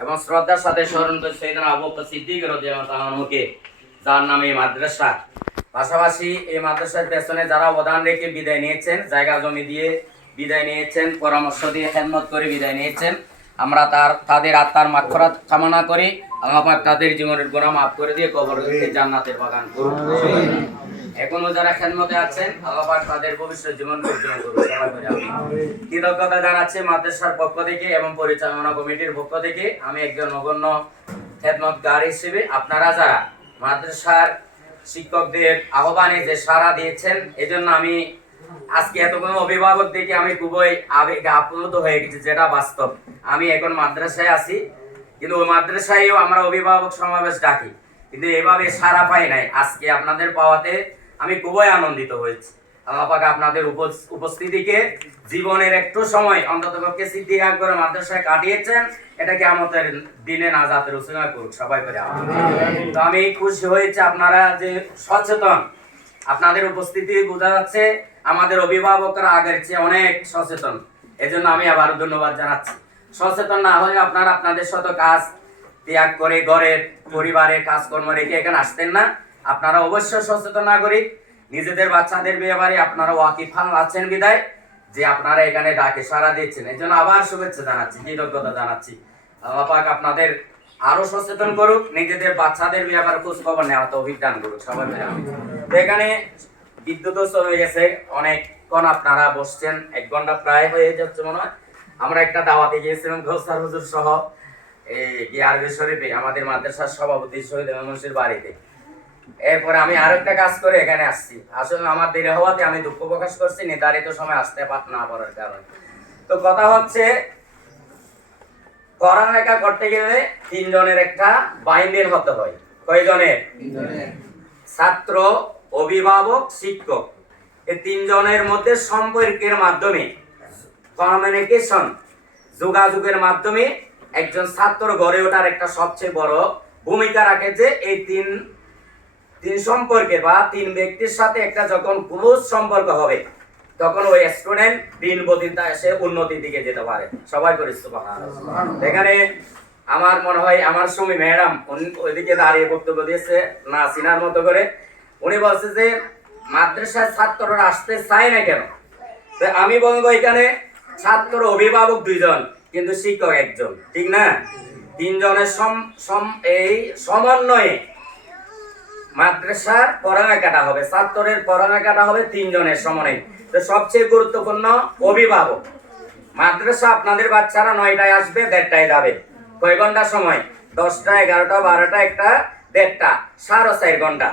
এবং শ্রদ্ধার সাথে স্মরণ করে যার এই মাদ্রাসা। পাশাপাশি এই মাদ্রাসার পেছনে যারা অবদান রেখে বিদায় নিয়েছেন, জায়গা জমি দিয়ে বিদায় নিয়েছেন, পরামর্শ দিয়ে খেদমত করে বিদায় নিয়েছেন, আমরা তার, তাদের আত্মার মাগফিরাত কামনা করি। আল্লাহ তাদের জীবনের গুনাহ মাফ করে দিয়ে কবর জান্নাতের বাগান করুন। এখনও যারা খেদমতে আছেন আল্লাহ তাদের ভবিষ্যৎ জীবন উজ্জ্বল করুন। কৃতজ্ঞতা জানাচ্ছি মাদ্রাসার পক্ষ থেকে এবং পরিচালনা কমিটির পক্ষ থেকে। আমি একজন নগণ্য খেদমতগার হিসেবে আপনারা যারা মাদ্রাসার শিক্ষকদের আহ্বানে যে সাড়া দিয়েছেন, এজন্য আমি আজকে এতগুলো অভিভাবক দেখে আমি খুবই আবেগে আপ্লুত হয়ে গেছি, যেটা বাস্তব। আমি এখন মাদ্রাসায় আছি, কিন্তু ওই মাদ্রাসায়ও আমরা অভিভাবক সমাবেশ ডাকি, কিন্তু এভাবে সারা পাই নাই। আজকে আপনাদের পাওয়াতে আমি খুবই আনন্দিত হয়েছি। পাক আপনাদের উপস্থিতিকে জীবনের একটু সময় অন্তত পক্ষে সিদ্ধি এক করে মাদ্রাসায় কাটিয়েছেন। এটাকে আমাদের দিনে নাজাতের উসিলা করুক, সবাই করে তো আমি খুশি হয়েছে আপনারা যে সচেতন, আপনাদের উপস্থিতি বোঝা যাচ্ছে, আমাদের অভিভাবকরা আগের চেয়ে অনেক সচেতন। এজন্য আমি আবারও ধন্যবাদ জানাচ্ছি। সচেতন না হলে আপনারা আপনাদের শত কাজ ত্যাগ করে ঘরের পরিবারের কাজকর্ম রেখে এখানে আসতেন না। আপনারা অবশ্যই সচেতন নাগরিক। নিজেদের বাচ্চাদের ব্যাপারে আপনারা ওয়াকিফাল আছেন বিদায়। যে আপনারা এখানে ডাকে সাড়া দিচ্ছেন। এই জন্য আবার শুভেচ্ছা জানাচ্ছি, কৃতজ্ঞতা জানাচ্ছি। আল্লাহ পাক আপনাদের আরও সচেতন করুক, নিজেদের বাচ্চাদের ব্যাপারে খোঁজ খবর নেওয়া তো অভিজ্ঞান করুক, সবাই মিলে এখানে বিদ্যুৎও চলে গেছে, অনেকক্ষণ আপনারা বসছেন, এক ঘণ্টা প্রায় হয়ে যাচ্ছে মনে হয়। আমরা একটা দাওয়াতে গিয়েছিলাম ঘোষার হুজুর সহ, এই গিয়ারবি শরীফে আমাদের মাদ্রাসার সভাপতি শহীদ মানুষের বাড়িতে। এরপরে আমি আরেকটা কাজ করে এখানে আসছি। আসলে আমার দেরি হওয়াতে আমি দুঃখ প্রকাশ করছি নির্ধারিত সময় আসতে পার না পারার কারণে। তো কথা হচ্ছে পড়ালেখা করতে গেলে তিনজনের একটা বাইন্ডের হতে হয়। কয়জনের? ছাত্র অভিভাবক শিক্ষক। এই তিনজনের মধ্যে সম্পর্কের মাধ্যমে কমিউনিকেশন যোগাযোগের মাধ্যমে একজন ছাত্র গড়ে ওঠার একটা সবচেয়ে বড় ভূমিকা রাখে যে এই তিন তিন সম্পর্কে বা তিন ব্যক্তির সাথে একটা যখন ক্লোজ সম্পর্ক হবে তখন ওই স্টুডেন্ট দিন বদিন সে উন্নতির দিকে যেতে পারে। সবাই করে এখানে আমার মনে হয় আমার সুমি ম্যাডাম ওইদিকে দাঁড়িয়ে বক্তব্য দিয়েছে না সিনার মতো করে। উনি বলছে যে মাদ্রাসায় ছাত্ররা আসতে চায় না কেন? তো আমি বলব এখানে ছাত্র অভিভাবক দুইজন কিন্তু শিক্ষক একজন ঠিক না? তিনজনের সম সম এই সমন্বয়ে মাদ্রাসার পড়ালেখাটা হবে, ছাত্রের পড়ালেখাটা হবে তিনজনের সমন্বয়ে তো সবচেয়ে গুরুত্বপূর্ণ অভিভাবক। মাদ্রাসা আপনাদের বাচ্চারা নয়টায় আসবে, দেড়টায় যাবে। কয় ঘণ্টা সময়? দশটা, এগারোটা, বারোটা, একটা, দেড়টা, সাড়ে চার ঘণ্টা।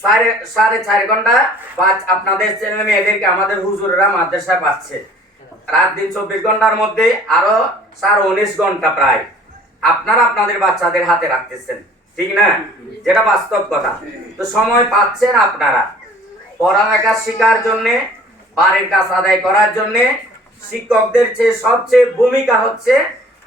সাড়ে সাড়ে চার ঘণ্টা বাচ আপনাদের ছেলে মেয়েদেরকে আমাদের হুজুররা মাদ্রাসায় পাচ্ছে। রাত দিন চব্বিশ ঘণ্টার মধ্যে আরও সাড়ে উনিশ ঘণ্টা প্রায়। আপনারা আপনাদের বাচ্চাদের হাতে রাখতেছেন। ঠিক না? যেটা বাস্তব কথা। তো সময় পাচ্ছেন আপনারা। পড়ালেখা শেখার জন্য, বাড়ির কাজ আদায় করার জন্য শিক্ষকদের চেয়ে সবচেয়ে ভূমিকা হচ্ছে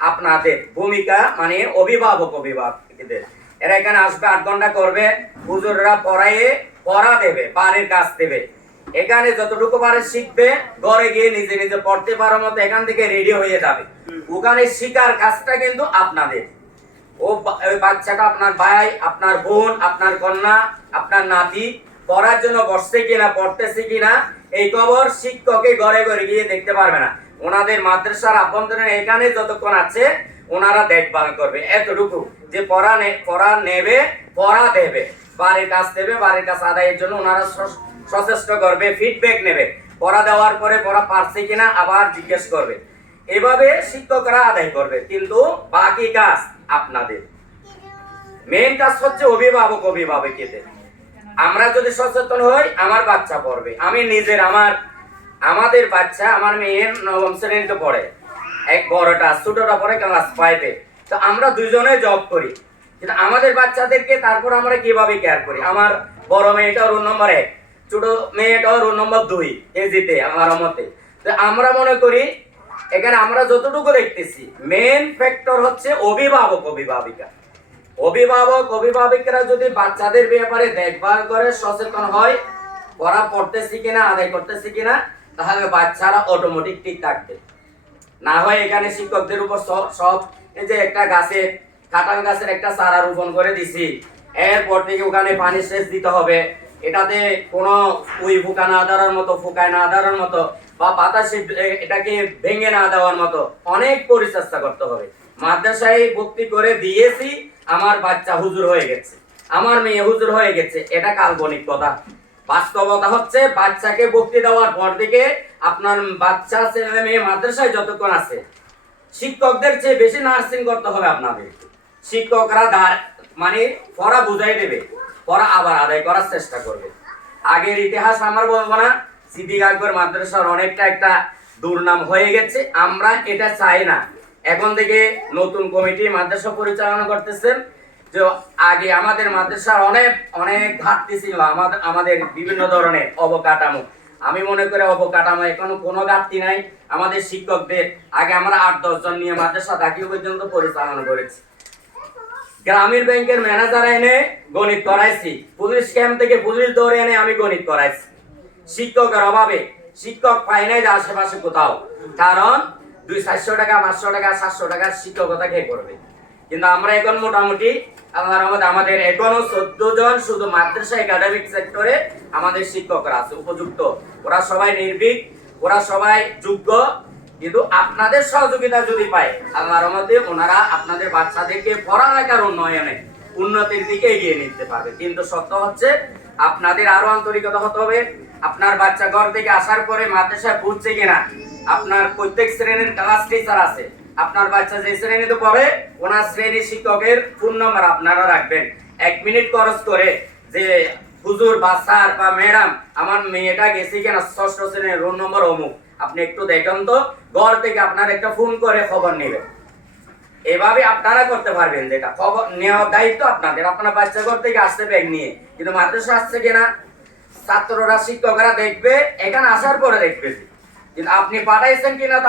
আপনাদের। ভূমিকা মানে অভিভাবক, অভিভাবকদের। এরা এখানে আসবে, আট ঘণ্টা করবে। হুজুররা পড়াইয়ে, পড়া দেবে, বাড়ির কাজ দেবে। এখানে যতটুকু পারে শিখবে, ঘরে গিয়ে নিজে নিজে পড়তে পারার মতো এখান থেকে রেডি হয়ে যাবে। ওখানে শিকার কাজটা কিন্তু আপনাদের। ও ওই বাচ্চাটা আপনার ভাই, আপনার বোন, আপনার কন্যা, আপনার নাতি, পড়ার জন্য বসছে কিনা, পড়তেছে কিনা, এই খবর শিক্ষকে ঘরে ঘরে গিয়ে দেখতে পারবে না। ওনাদের মাদ্রাসার আভ্যন্তরে এখানে যতক্ষণ আছে, ওনারা দেখভাল করবে। এতটুকু যে পড়া পড়া নেবে, পড়া দেবে। বাড়ির কাজ দেবে, বাড়ির কাজ আদায়ের জন্য ওনারা সচেষ্ট করবে ফিডব্যাক নেবে। পড়া দেওয়ার পরে পড়া পারছে কিনা, আবার জিজ্ঞেস করবে। এভাবে শিক্ষকরা আদায় করবে। কিন্তু বাকি কাজ আপনাদের। মেইন কাজ হচ্ছে অভিভাবক অভিভাবকদের। আমরা যদি সচেতন হই, আমার বাচ্চা পড়বে। আমি নিজের, আমার, আমাদের বাচ্চা, আমার মেয়ের নবম শ্রেণীতে পড়ে। এক বড়টা, ছোটটা পড়ে ক্লাস ফাইভে তো আমরা দুজনে জব করি। কিন্তু আমাদের বাচ্চাদেরকে তারপর আমরা কীভাবে কেয়ার করি? আমার বড় মেয়েটা রোল নম্বর এক, ছোট মেয়েটা রোল নম্বর দুই কেজিতে আমার মতে। তো আমরা মনে করি এখানে আমরা যতটুকু দেখতেছি মেন ফ্যাক্টর হচ্ছে অভিভাবক, অভিভাবিকা। অভিভাবক, অভিভাবিকরা যদি বাচ্চাদের ব্যাপারে দেখভাল করে, সচেতন হয় পড়া পড়তেছি কিনা, আদায় করতেছি কিনা, তাহলে বাচ্চারা অটোমেটিক ঠিক থাকবে। না হয় এখানে শিক্ষকদের উপর সব এই যে একটা গাছে, কাঁঠাল গাছের একটা চারা রোপণ করে দিছি, এরপর থেকে ওখানে পানি সেচ দিতে হবে এটাতে কোনো উই ফুকা না দেওয়ার মতো, ফুকায় না দেওয়ার মতো, বা বাতাসে এটাকে ভেঙে না দেওয়ার মতো অনেক পরিচর্যা করতে হবে। মাদ্রাসায় ভর্তি করে দিয়েছি, আমার বাচ্চা হুজুর হয়ে গেছে। আমার মেয়ে হুজুর হয়ে গেছে, এটা কাল্পনিক কথা। বাস্তবতা হচ্ছে, বাচ্চাকে ভর্তি দেওয়ার পর থেকে আপনার বাচ্চা, ছেলে, মেয়ে মাদ্রাসায় যতক্ষণ আছে, শিক্ষকদের চেয়ে বেশি নার্সিং করতে হবে আপনাদের শিক্ষকরা মানে পড়া বুঝাই দেবে। পড়া আবার আদায় করার চেষ্টা করবে। আগের ইতিহাস আমার বলব না, সিদ্দিক আকবর মাদ্রাসার অনেকটা একটা দুর্নাম হয়ে গেছে, আমরা এটা চাই না। এখন থেকে নতুন কমিটি মাদ্রাসা পরিচালনা করতেছেন, যে আগে আমাদের মাদ্রাসার অনেক অনেক ঘাটতি ছিল আমাদের আমাদের বিভিন্ন ধরনের অবকাঠামো। আমি মনে করি অবকাঠামো এখনও কোনো ঘাটতি নাই। আমাদের শিক্ষকদের, আগে আমরা আট, দশ জন নিয়ে মাদ্রাসা দাখিল পর্যন্ত পরিচালনা করেছি। গ্রামীণ ব্যাংকের ম্যানেজার এনে গণিত করাইছি। পুলিশ ক্যাম্প থেকে পুলিশ দৌড়ে এনে আমি গণিত করাইছি। শিক্ষকের অভাবে শিক্ষক পাই নাই যে আশেপাশে কোথাও। কারণ দুই চারশো টাকা, পাঁচশো টাকা, সাতশো টাকার শিক্ষকতা কে করবে কিন্তু আমরা এখন মোটামুটি আল্লাহর রহমতে আমাদের এখনও চোদ্দ জন শুধু মাদ্রাসা একাডেমিক সেক্টরে আমাদের শিক্ষকরা আছে, উপযুক্ত। ওরা সবাই নির্ভীক, ওরা সবাই যোগ্য। কিন্তু আপনাদের সহযোগিতা যদি পায়, আল্লাহর রহমতে ওনারা আপনাদের বাচ্চাদেরকে পড়ালেখার উন্নয়নে, উন্নতির দিকে এগিয়ে নিতে পারবে। কিন্তু সত্য হচ্ছে, আপনাদের আরও আন্তরিকতা হতে হবে। আপনার বাচ্চা ঘর থেকে আসার পরে মাদ্রাসায় পড়ছে কিনা, আপনার প্রত্যেক শ্রেণির ক্লাস টিচার আছে। আপনার বাচ্চা যে শ্রেণীতে পড়ে, ওনার শ্রেণির শিক্ষকের ফোন নম্বর আপনারা রাখবেন। এক মিনিট খরচ করে যে হুজুর বা স্যার বা ম্যাডাম, আমার মেয়েটা গেছে কিনা, ষষ্ঠ শ্রেণির রোল নম্বর অমুক। আপনি একটু দেখেন তো, ঘর থেকে আপনার একটা ফোন করে খবর নেবেন এভাবে আপনারা করতে পারবেন যেটা। খবর নেওয়ার দায়িত্ব আপনাদের। আপনার বাচ্চা ঘর থেকে আসতে ব্যাগ নিয়ে। কিন্তু মাদ্রাসা আসছে কিনা? ছাত্ররা, শিক্ষকরা দেখবে, এখানে আসার পরে দেখবে। কিন্তু আপনি পাঠাইছেন কিনা